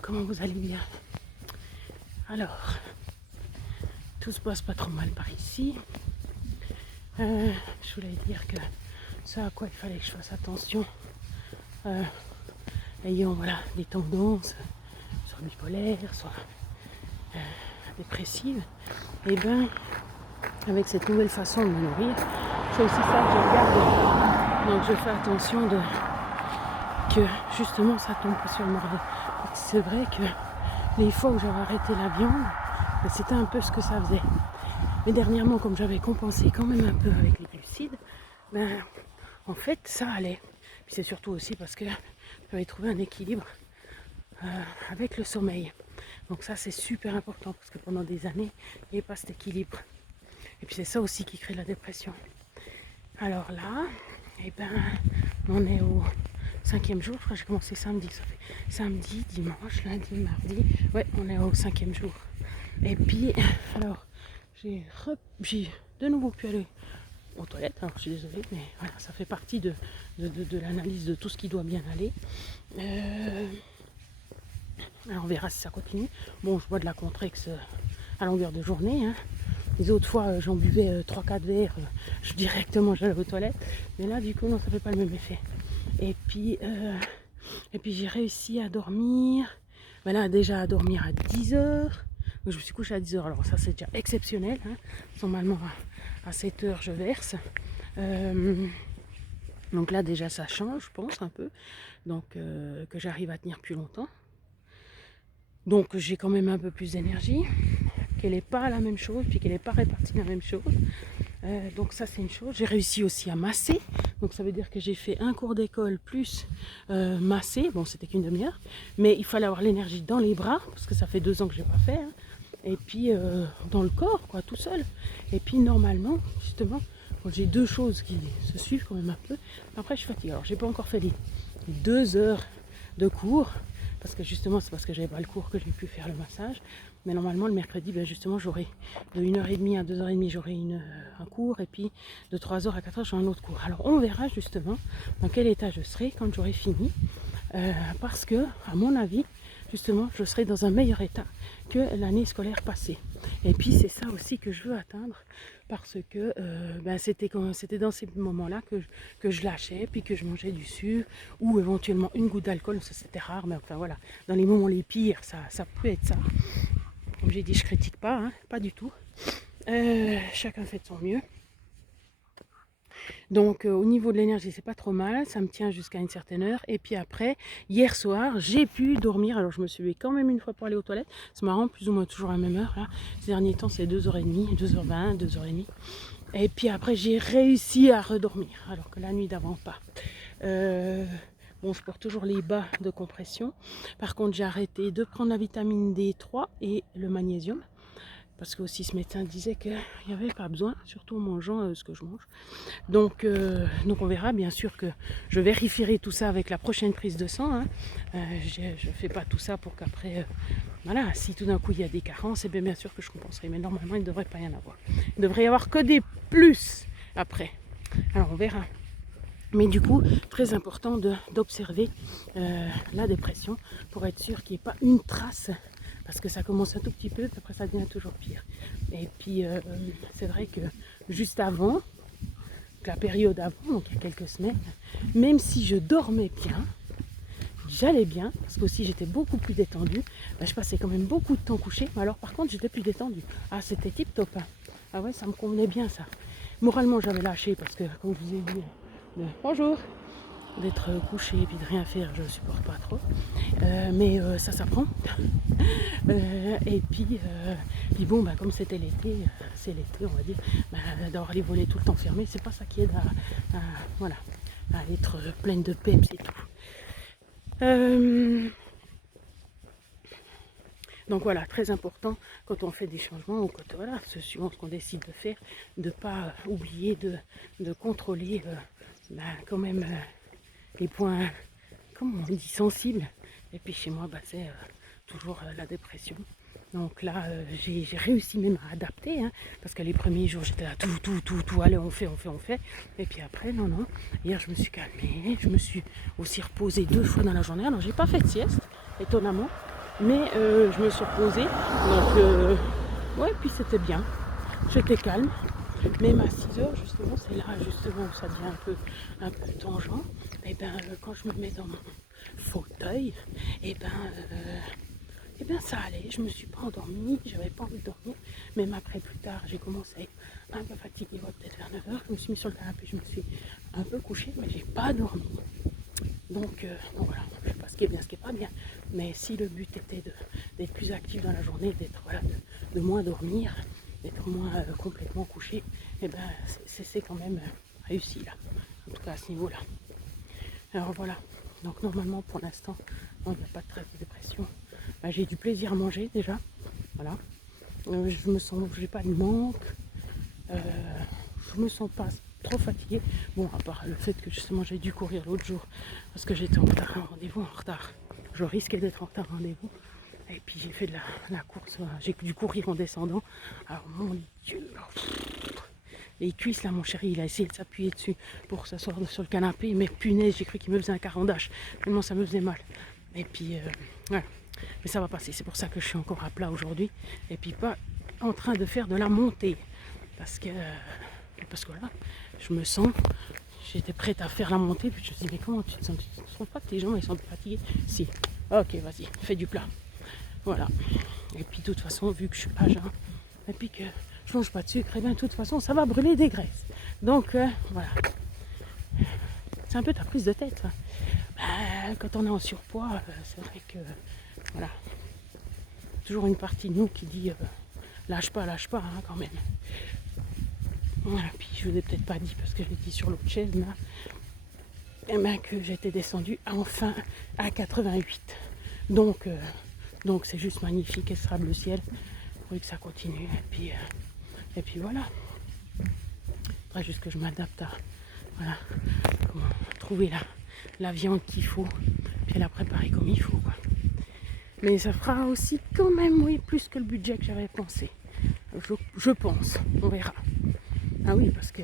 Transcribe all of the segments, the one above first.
comment vous allez bien? Alors, tout se passe pas trop mal par ici. Je voulais dire que ça à quoi il fallait que je fasse attention, ayant voilà, des tendances, soit bipolaires, soit dépressives, et ben avec cette nouvelle façon de me nourrir, c'est aussi ça que je regarde. Donc je fais attention que justement ça tombe pas sur le morveux. C'est vrai que les fois où j'avais arrêté la viande, c'était un peu ce que ça faisait. Mais dernièrement, comme j'avais compensé quand même un peu avec les glucides, ben, en fait, ça allait. Puis c'est surtout aussi parce que j'avais trouvé un équilibre avec le sommeil. Donc ça, c'est super important parce que pendant des années, il n'y avait pas cet équilibre. Et puis c'est ça aussi qui crée la dépression. Alors là, eh ben, on est au 5e jour. Je crois que j'ai commencé samedi. Ça fait samedi, dimanche, lundi, mardi. Ouais, on est au 5e jour. Et puis, alors, j'ai de nouveau pu aller aux toilettes. Alors, je suis désolée, mais voilà, ça fait partie de l'analyse de tout ce qui doit bien aller. Alors, on verra si ça continue. Bon, je bois de la Contrex à longueur de journée. Hein. Les autres fois, j'en buvais 3-4 verres. Directement, j'allais aux toilettes. Mais là, du coup, non, ça fait pas le même effet. Et puis j'ai réussi à dormir. Voilà, déjà à dormir à 10h. Je me suis couchée à 10h, alors ça c'est déjà exceptionnel. Hein. Normalement à 7h je verse. Donc là déjà ça change, je pense un peu. Donc que j'arrive à tenir plus longtemps. Donc j'ai quand même un peu plus d'énergie. Qu'elle n'est pas la même chose, puis qu'elle n'est pas répartie la même chose. Donc ça c'est une chose. J'ai réussi aussi à masser. Donc ça veut dire que j'ai fait un cours d'école plus masser. Bon, c'était qu'une demi-heure. Mais il fallait avoir l'énergie dans les bras, parce que ça fait 2 ans que je n'ai pas fait. Hein. Et puis dans le corps, quoi, tout seul. Et puis normalement, justement, j'ai 2 choses qui se suivent quand même un peu. Après je suis fatiguée. Alors j'ai pas encore fait les 2 heures de cours. Parce que justement, c'est parce que j'avais pas le cours que j'ai pu faire le massage. Mais normalement, le mercredi, ben justement, j'aurai de 1h30 à 2h30, j'aurai un cours. Et puis de 3h à 4h, j'aurai un autre cours. Alors on verra justement dans quel état je serai quand j'aurai fini. Parce que, à mon avis, justement, je serai dans un meilleur état que l'année scolaire passée. Et puis c'est ça aussi que je veux atteindre. Parce que c'était dans ces moments-là que je lâchais, puis que je mangeais du sucre, ou éventuellement une goutte d'alcool, ça c'était rare, mais enfin voilà, dans les moments les pires, ça peut être ça. Comme j'ai dit, je critique pas, hein, pas du tout. Chacun fait de son mieux. Donc au niveau de l'énergie, c'est pas trop mal, ça me tient jusqu'à une certaine heure. Et puis après, hier soir, j'ai pu dormir. Alors je me suis levée quand même une fois pour aller aux toilettes. C'est marrant, plus ou moins toujours à la même heure. Là. Ces derniers temps, c'est 2h30, 2h20, 2h30. Et puis après, j'ai réussi à redormir, alors que la nuit d'avant, pas. Bon, je porte toujours les bas de compression. Par contre, j'ai arrêté de prendre la vitamine D3 et le magnésium. Parce que aussi ce médecin disait qu'il n'y avait pas besoin, surtout en mangeant ce que je mange. Donc on verra, bien sûr que je vérifierai tout ça avec la prochaine prise de sang. Hein. Je ne fais pas tout ça pour qu'après, voilà, si tout d'un coup il y a des carences, et bien sûr que je compenserai. Mais normalement, il ne devrait pas y en avoir. Il ne devrait y avoir que des plus après. Alors on verra. Mais du coup, très important d'observer la dépression pour être sûr qu'il n'y ait pas une trace. Parce que ça commence un tout petit peu, puis après ça devient toujours pire. Et puis c'est vrai que juste avant, la période avant, donc il y a quelques semaines, même si je dormais bien, j'allais bien, parce qu'aussi j'étais beaucoup plus détendue, ben, je passais quand même beaucoup de temps couchée, mais alors par contre j'étais plus détendue. Ah, c'était tip top. Hein. Ah ouais, ça me convenait bien ça. Moralement j'avais lâché parce que, comme je vous ai dit, bonjour, d'être couché et puis de rien faire, je ne supporte pas trop. Mais ça s'apprend. Et puis bon, bah, comme c'était l'été, c'est l'été, on va dire, bah, d'avoir les volets tout le temps fermés, c'est pas ça qui aide voilà, à être pleine de peps et tout. Donc voilà, très important quand on fait des changements ou quand voilà, suivant ce qu'on décide de faire, de ne pas oublier de contrôler quand même les points, comment on dit, sensibles. Et puis chez moi, bah, c'est toujours la dépression. Donc là, j'ai réussi même à adapter, hein, parce que les premiers jours, j'étais là, tout, allez, on fait. Et puis après, non. Hier, je me suis calmée, je me suis aussi reposée 2 fois dans la journée. Alors, j'ai pas fait de sieste, étonnamment. Mais je me suis reposée. Donc, ouais, puis c'était bien. J'étais calme. Même à 6 heures, justement, c'est là justement où ça devient un peu tangent. Et ben, quand je me mets dans mon fauteuil, et ben, ça allait. Je me suis pas endormie, j'avais pas envie de dormir. Même après, plus tard, j'ai commencé à être un peu fatiguée, ouais, peut-être vers 9 heures. Je me suis mis sur le canapé, je me suis un peu couchée, mais j'ai pas dormi. Donc, bon, voilà, je sais pas ce qui est bien, ce qui est pas bien. Mais si le but était d'être plus actif dans la journée, d'être voilà, de moins dormir, d'être moins complètement couché, et ben c'est quand même réussi là. En tout cas à ce niveau-là. Alors voilà. Donc normalement pour l'instant, il n'y a pas de stress de dépression. Ben, j'ai du plaisir à manger déjà. Voilà. Je me sens, j'ai pas de manque. Je me sens pas trop fatiguée. Bon, à part le fait que justement j'ai dû courir l'autre jour parce que j'étais en retard à un rendez-vous, en retard. Je risquais d'être en retard à un rendez-vous. Et puis j'ai fait de la course, j'ai dû courir en descendant. Alors mon Dieu, les cuisses là, mon chéri, il a essayé de s'appuyer dessus pour s'asseoir sur le canapé, mais punaise, j'ai cru qu'il me faisait un carandache, tellement ça me faisait mal. Et puis voilà, mais ça va passer, c'est pour ça que je suis encore à plat aujourd'hui, et puis pas en train de faire de la montée, parce que voilà, je me sens, j'étais prête à faire la montée, puis je me suis dit, mais comment tu te sens, tu ne trouves pas que tes jambes, elles sont fatiguées? Si, ok, vas-y, fais du plat. Voilà. Et puis de toute façon, vu que je suis à jeun, et puis que je mange pas de sucre, et bien de toute façon, ça va brûler des graisses. Donc voilà. C'est un peu ta prise de tête. Hein. Quand on est en surpoids, c'est vrai que voilà. Toujours une partie de nous qui dit lâche pas, hein, quand même. Voilà, puis je vous ai peut-être pas dit parce que je l'ai dit sur l'autre chaise là, et bien que j'étais descendue enfin à 88. Donc c'est juste magnifique, et ce sera bleu ciel. Oui, que ça continue. Et puis voilà. Après, juste que je m'adapte à voilà, trouver la viande qu'il faut, puis la préparer comme il faut. Quoi. Mais ça fera aussi quand même, oui, plus que le budget que j'avais pensé. Je pense, on verra. Ah oui, parce que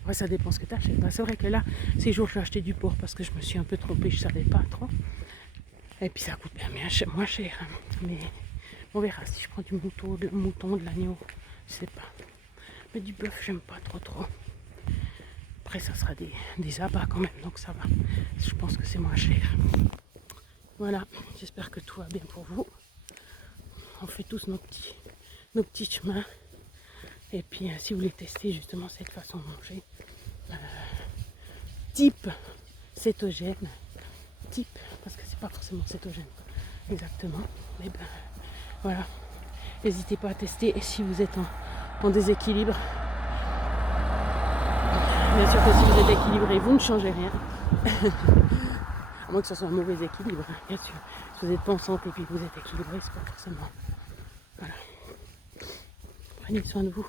après, ça dépend ce que tu achètes. Bah, c'est vrai que là, ces jours, je vais acheter du porc parce que je me suis un peu trompée, je savais pas trop. Et puis ça coûte bien moins cher. Hein. Mais on verra si je prends du mouton, de l'agneau, je sais pas. Mais du bœuf, j'aime pas trop. Après, ça sera des abats quand même, donc ça va. Je pense que c'est moins cher. Voilà, j'espère que tout va bien pour vous. On fait tous nos petits chemins. Et puis, si vous voulez tester justement cette façon de manger, type cétogène, parce que c'est pas forcément cétogène, exactement. Mais ben, voilà, n'hésitez pas à tester. Et si vous êtes en déséquilibre, bien sûr que si vous êtes équilibré, vous ne changez rien. À moins que ce soit un mauvais équilibre, hein, bien sûr. Si vous êtes pas en santé et puis que vous êtes équilibré, c'est pas forcément. Voilà. Prenez soin de vous.